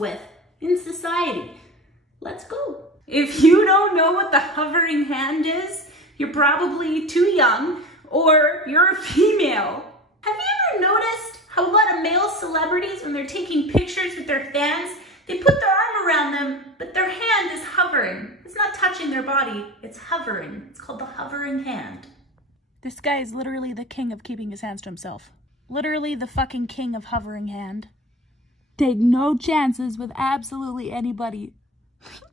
with in society. Let's go. If you don't know what the hovering hand is, you're probably too young or you're a female. Have you ever noticed how a lot of male celebrities, when they're taking pictures with their fans, they put their arm around them, but their hand is hovering. It's not touching their body, it's hovering. It's called the hovering hand. This guy is literally the king of keeping his hands to himself. Literally the fucking king of hovering hand. Take no chances with absolutely anybody.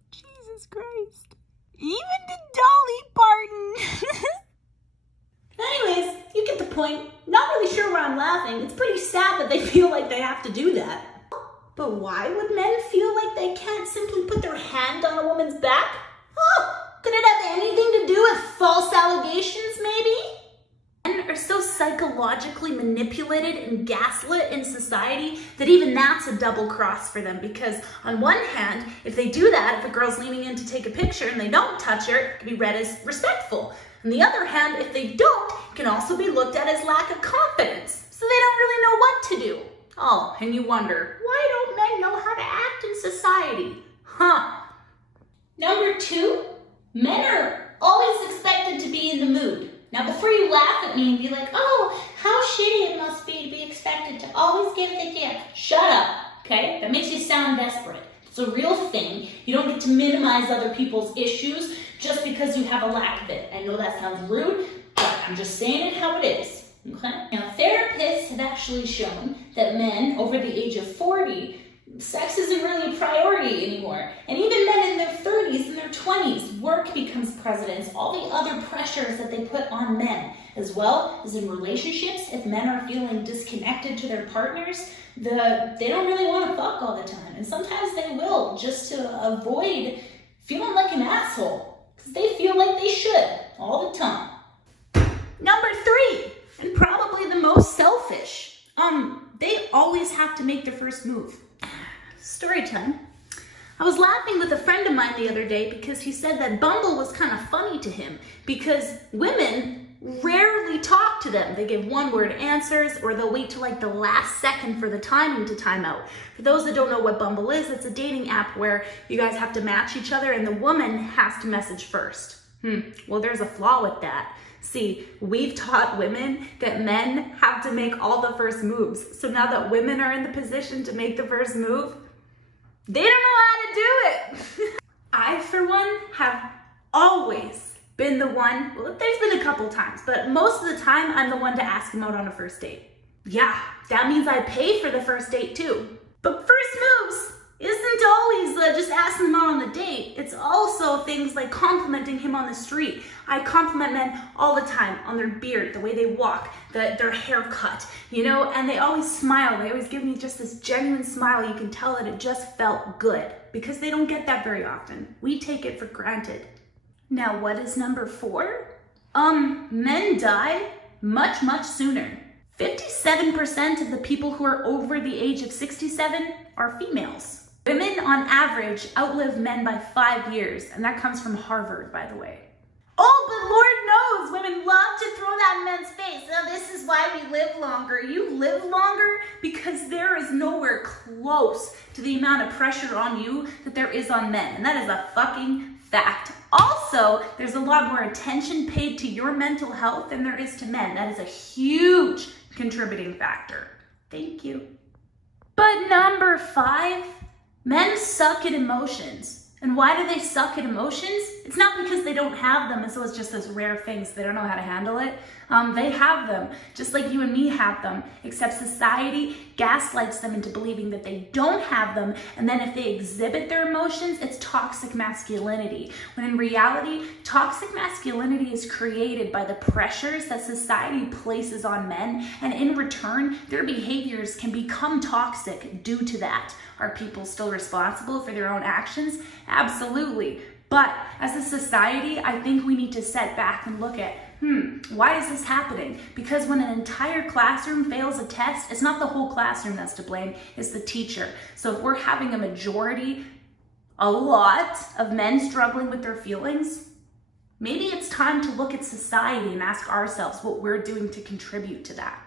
Jesus Christ. Even to Dolly Parton. Anyways, you get the point. Not really sure why I'm laughing. It's pretty sad that they feel like they have to do that. But why would men feel like they can't simply put their hand on a woman's back? Oh, could it have anything to do with false allegations, maybe? Men are so psychologically manipulated and gaslit in society that even that's a double cross for them, because on one hand, if they do that, if a girl's leaning in to take a picture and they don't touch her, it can be read as respectful. On the other hand, if they don't, it can also be looked at as lack of confidence, so they don't really know what to do. Oh, and you wonder, why don't men know how to act in society? Number 2, men are always expected to be in the mood. Now, before you laugh at me and be like, oh, how shitty it must be to be expected to always give the gift. Shut up, okay? That makes you sound desperate. It's a real thing. You don't get to minimize other people's issues just because you have a lack of it. I know that sounds rude, but I'm just saying it how it is, okay? Now, therapists have actually shown that men over the age of 40, sex isn't really a priority anymore. And even men in their 30s and their 20s, work becomes precedence. All the other pressures that they put on men, as well as in relationships, if men are feeling disconnected to their partners, they don't really want to fuck all the time. And sometimes they will, just to avoid feeling like an asshole, because they feel like they should all the time. Number 3, and probably the most selfish, they always have to make their first move. Story time. I was laughing with a friend of mine the other day because he said that Bumble was kind of funny to him because women rarely talk to them. They give one-word answers, or they'll wait till like the last second for the timing to time out. For those that don't know what Bumble is, it's a dating app where you guys have to match each other and the woman has to message first. Well, there's a flaw with that. See, we've taught women that men have to make all the first moves. So now that women are in the position to make the first move, they don't know how to do it. I, for one, have always been the one, well, there's been a couple times, but most of the time, I'm the one to ask him out on a first date. Yeah, that means I pay for the first date too. But first moves isn't always just asking them out on the date. It's also things like complimenting him on the street. I compliment men all the time on their beard, the way they walk, their haircut, you know, and they always smile. They always give me just this genuine smile. You can tell that it just felt good because they don't get that very often. We take it for granted. Now, what is number 4? Men die much, much sooner. 57% of the people who are over the age of 67 are females. Women, on average, outlive men by 5 years, and that comes from Harvard, by the way. Oh, but Lord knows, women love to throw that in men's face. Oh, this is why we live longer. You live longer because there is nowhere close to the amount of pressure on you that there is on men, and that is a fucking fact. Also, there's a lot more attention paid to your mental health than there is to men. That is a huge contributing factor. Thank you. But number 5, men suck at emotions. And why do they suck at emotions? It's not because they don't have them, and so it's just this rare thing, so they don't know how to handle it. They have them, just like you and me have them, except society gaslights them into believing that they don't have them, and then if they exhibit their emotions, it's toxic masculinity. When in reality, toxic masculinity is created by the pressures that society places on men, and in return, their behaviors can become toxic due to that. Are people still responsible for their own actions? Absolutely. But as a society, I think we need to set back and look at, why is this happening? Because when an entire classroom fails a test, it's not the whole classroom that's to blame, it's the teacher. So if we're having a majority, a lot of men struggling with their feelings, maybe it's time to look at society and ask ourselves what we're doing to contribute to that.